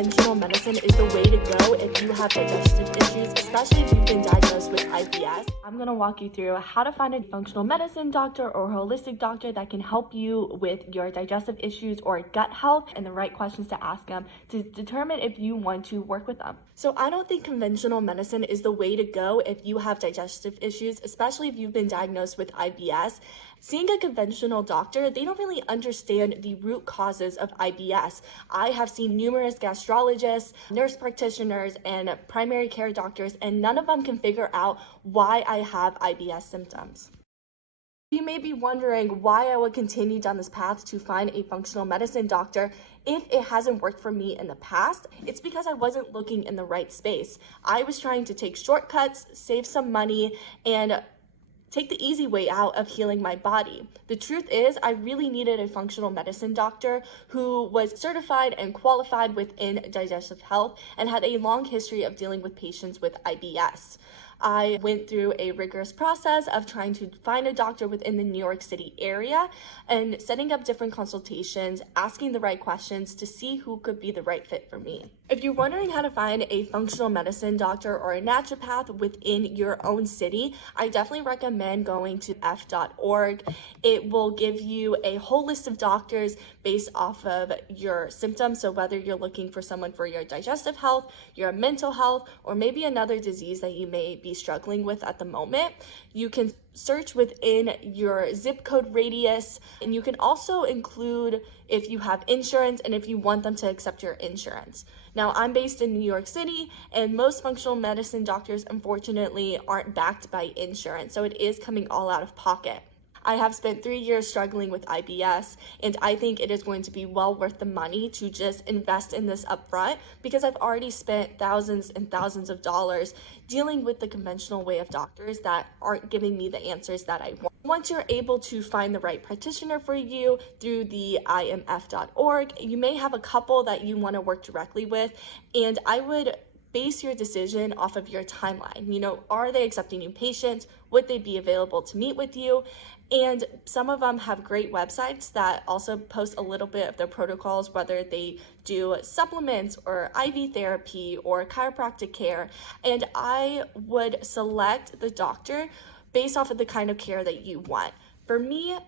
conventional medicine is the way to go if you have digestive issues, especially if you've been diagnosed with IBS. I'm going to walk you through how to find a functional medicine doctor or holistic doctor that can help you with your digestive issues or gut health, and the right questions to ask them to determine if you want to work with them. So I don't think conventional medicine is the way to go if you have digestive issues, especially if you've been diagnosed with IBS. Seeing a conventional doctor, they don't really understand the root causes of IBS. I have seen numerous gastrologists, nurse practitioners, and primary care doctors, and none of them can figure out why I have IBS symptoms. You may be wondering why I would continue down this path to find a functional medicine doctor if it hasn't worked for me in the past. It's because I wasn't looking in the right space. I was trying to take shortcuts, save some money, and take the easy way out of healing my body. The truth is, I really needed a functional medicine doctor who was certified and qualified within digestive health and had a long history of dealing with patients with IBS. I went through a rigorous process of trying to find a doctor within the New York City area and setting up different consultations, asking the right questions to see who could be the right fit for me. If you're wondering how to find a functional medicine doctor or a naturopath within your own city, I definitely recommend going to f.org. It will give you a whole list of doctors based off of your symptoms. So whether you're looking for someone for your digestive health, your mental health, or maybe another disease that you may be struggling with at the moment, you can search within your zip code radius, and you can also include if you have insurance and if you want them to accept your insurance. Now, I'm based in New York City, and most functional medicine doctors unfortunately aren't backed by insurance, so it is coming all out of pocket. I have spent 3 years struggling with IBS, and I think it is going to be well worth the money to just invest in this upfront, because I've already spent thousands and thousands of dollars dealing with the conventional way of doctors that aren't giving me the answers that I want. Once you're able to find the right practitioner for you through the imf.org, you may have a couple that you want to work directly with, and I would base your decision off of your timeline. Are they accepting new patients? Would they be available to meet with you? And some of them have great websites that also post a little bit of their protocols, whether they do supplements or IV therapy or chiropractic care. And I would select the doctor based off of the kind of care that you want. For me,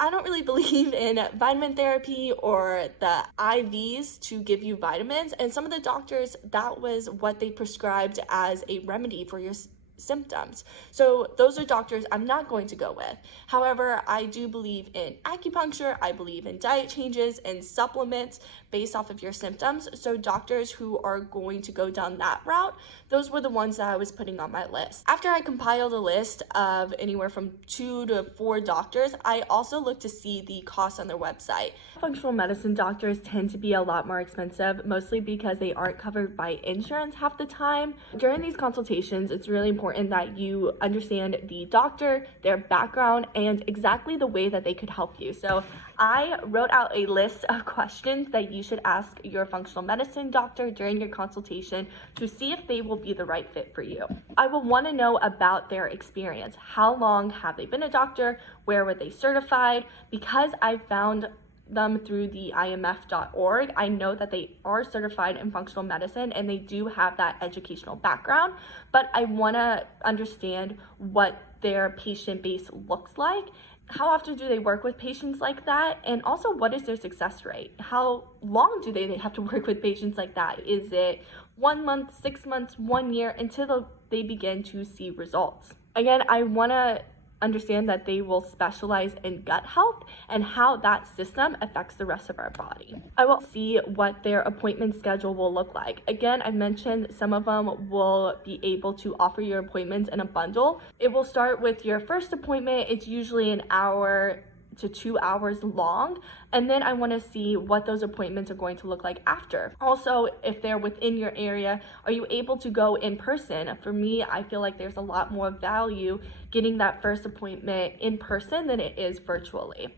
I don't really believe in vitamin therapy or the IVs to give you vitamins. And some of the doctors, that was what they prescribed as a remedy for your symptoms. So those are doctors I'm not going to go with. However, I do believe in acupuncture. I believe in diet changes and supplements based off of your symptoms. So doctors who are going to go down that route, those were the ones that I was putting on my list. After I compiled a list of anywhere from 2 to 4 doctors, I also looked to see the costs on their website. Functional medicine doctors tend to be a lot more expensive, mostly because they aren't covered by insurance half the time. During these consultations, it's really important that you understand the doctor, their background, and exactly the way that they could help you. So I wrote out a list of questions that you should ask your functional medicine doctor during your consultation to see if they will be the right fit for you. I will want to know about their experience. How long have they been a doctor? Where were they certified? Because I found them through the imf.org, I know that they are certified in functional medicine and they do have that educational background, but I want to understand what their patient base looks like. How often do they work with patients like that? And also, what is their success rate? How long do they have to work with patients like that? Is it 1 month, 6 months, 1 year until they begin to see results? Again, I want to understand that they will specialize in gut health and how that system affects the rest of our body. I will see what their appointment schedule will look like. Again, I mentioned some of them will be able to offer your appointments in a bundle. It will start with your first appointment. It's usually an hour to 2 hours long, and then I want to see what those appointments are going to look like after. Also, if they're within your area, are you able to go in person? For me, I feel like there's a lot more value getting that first appointment in person than it is virtually.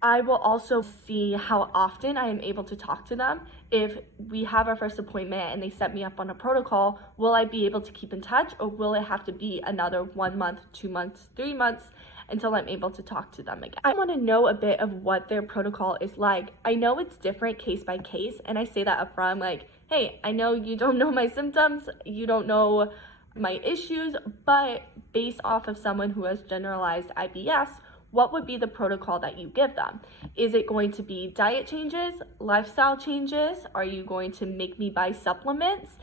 I will also see how often I am able to talk to them. If we have our first appointment and they set me up on a protocol, will I be able to keep in touch, or will it have to be another 1 month, 2 months, 3 months? until I'm able to talk to them again. I want to know a bit of what their protocol is like. I know it's different case by case, and I say that up front. I'm like, hey, I know you don't know my symptoms, you don't know my issues, but based off of someone who has generalized IBS, what would be the protocol that you give them? Is it going to be diet changes, lifestyle changes? Are you going to make me buy supplements?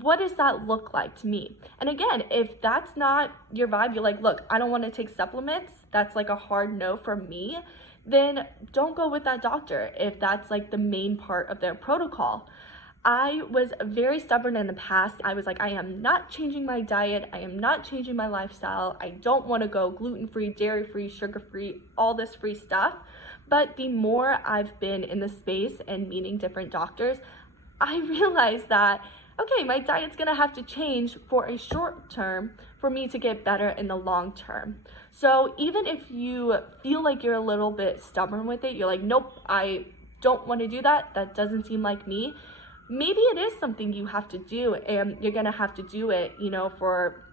What does that look like to me? And again, if that's not your vibe, you're like, look, I don't want to take supplements, that's like a hard no for me, then don't go with that doctor if that's like the main part of their protocol. I was very stubborn in the past. I was like, I am not changing my diet. I am not changing my lifestyle. I don't want to go gluten-free, dairy-free, sugar-free, all this free stuff. But the more I've been in the space and meeting different doctors, I realized that, okay, my diet's gonna have to change for a short term for me to get better in the long term. So even if you feel like you're a little bit stubborn with it, you're like, nope, I don't want to do that. That doesn't seem like me. Maybe it is something you have to do, and you're gonna have to do it, for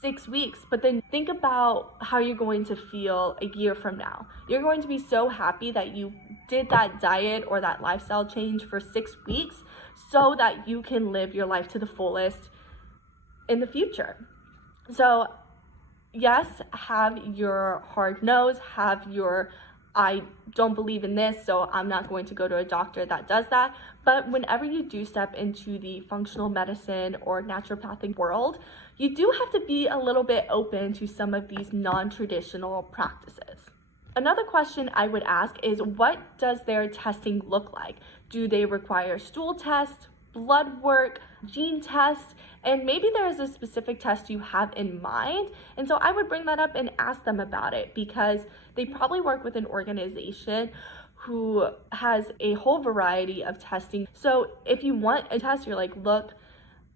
6 weeks, but then think about how you're going to feel a year from now. You're going to be so happy that you did that diet or that lifestyle change for 6 weeks so that you can live your life to the fullest in the future. So yes, have your hard no's, have your I don't believe in this, so I'm not going to go to a doctor that does that. But whenever you do step into the functional medicine or naturopathic world, you do have to be a little bit open to some of these non-traditional practices. Another question I would ask is, what does their testing look like? Do they require stool tests, blood work, gene tests, and maybe there's a specific test you have in mind? And so I would bring that up and ask them about it, because they probably work with an organization who has a whole variety of testing. So if you want a test, you're like, look,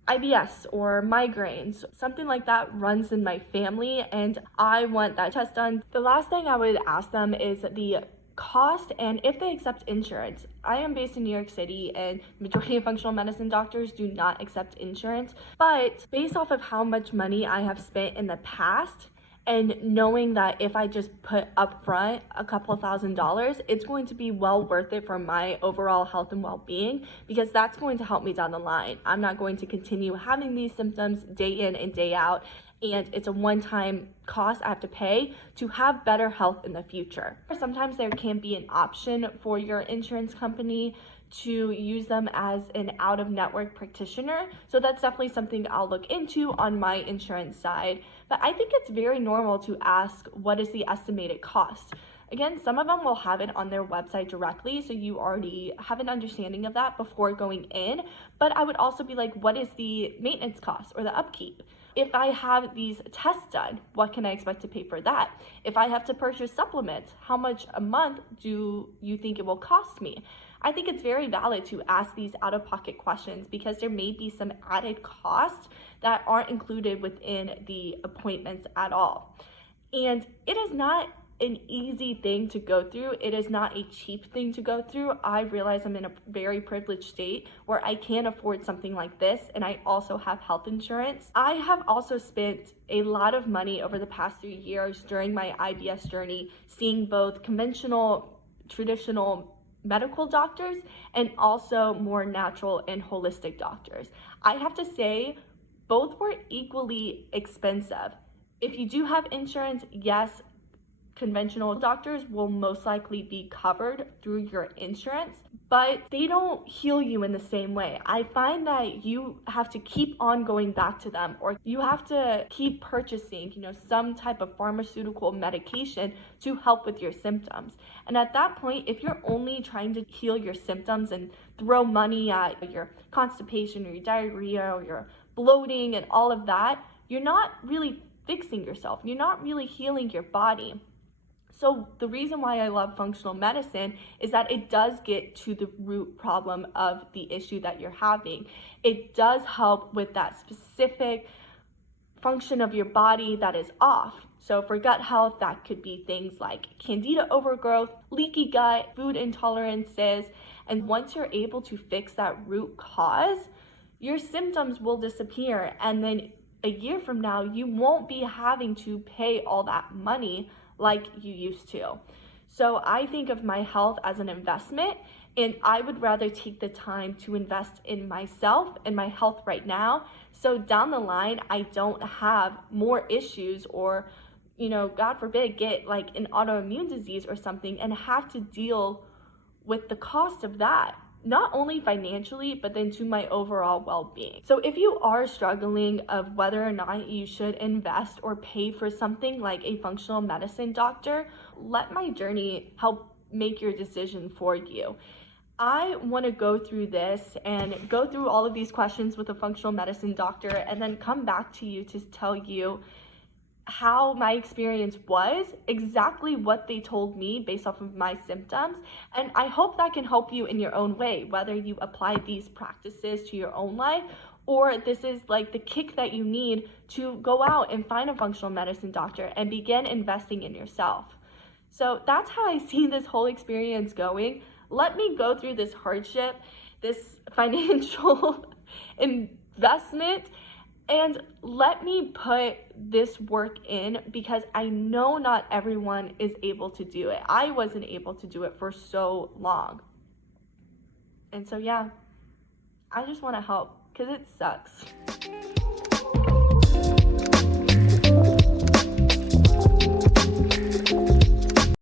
IBS or migraines, something like that runs in my family and I want that test done. The last thing I would ask them is the cost and if they accept insurance. I am based in New York City and the majority of functional medicine doctors do not accept insurance, but based off of how much money I have spent in the past and knowing that if I just put up front a couple of $1,000s, it's going to be well worth it for my overall health and well-being, because that's going to help me down the line. I'm not going to continue having these symptoms day in and day out, and it's a one-time cost I have to pay to have better health in the future. Sometimes there can be an option for your insurance company to use them as an out-of-network practitioner. So that's definitely something I'll look into on my insurance side. But I think it's very normal to ask, what is the estimated cost? Again, some of them will have it on their website directly, so you already have an understanding of that before going in. But I would also be like, what is the maintenance cost or the upkeep? If I have these tests done, what can I expect to pay for that? If I have to purchase supplements, how much a month do you think it will cost me? I think it's very valid to ask these out-of-pocket questions, because there may be some added costs that aren't included within the appointments at all. And it is not an easy thing to go through. It is not a cheap thing to go through. I realize I'm in a very privileged state where I can afford something like this, and I also have health insurance. I have also spent a lot of money over the past 3 years during my IBS journey, seeing both conventional, traditional medical doctors and also more natural and holistic doctors. I have to say, both were equally expensive. If you do have insurance, yes, conventional doctors will most likely be covered through your insurance, but they don't heal you in the same way. I find that you have to keep on going back to them, or you have to keep purchasing, some type of pharmaceutical medication to help with your symptoms. And at that point, if you're only trying to heal your symptoms and throw money at your constipation or your diarrhea or your bloating and all of that, you're not really fixing yourself. You're not really healing your body. So the reason why I love functional medicine is that it does get to the root problem of the issue that you're having. It does help with that specific function of your body that is off. So for gut health, that could be things like candida overgrowth, leaky gut, food intolerances. And once you're able to fix that root cause, your symptoms will disappear. And then a year from now, you won't be having to pay all that money like you used to. So I think of my health as an investment, and I would rather take the time to invest in myself and my health right now, so down the line I don't have more issues, or God forbid, get like an autoimmune disease or something and have to deal with the cost of that, not only financially, but then to my overall well-being. So if you are struggling of whether or not you should invest or pay for something like a functional medicine doctor, let my journey help make your decision for you. I want to go through this and go through all of these questions with a functional medicine doctor, and then come back to you to tell you how my experience was, exactly what they told me based off of my symptoms. And I hope that can help you in your own way, whether you apply these practices to your own life, or this is like the kick that you need to go out and find a functional medicine doctor and begin investing in yourself. So that's how I see this whole experience going. Let me go through this hardship, this financial investment, and let me put this work in, because I know not everyone is able to do it. I wasn't able to do it for so long. And so yeah, I just want to help, because it sucks.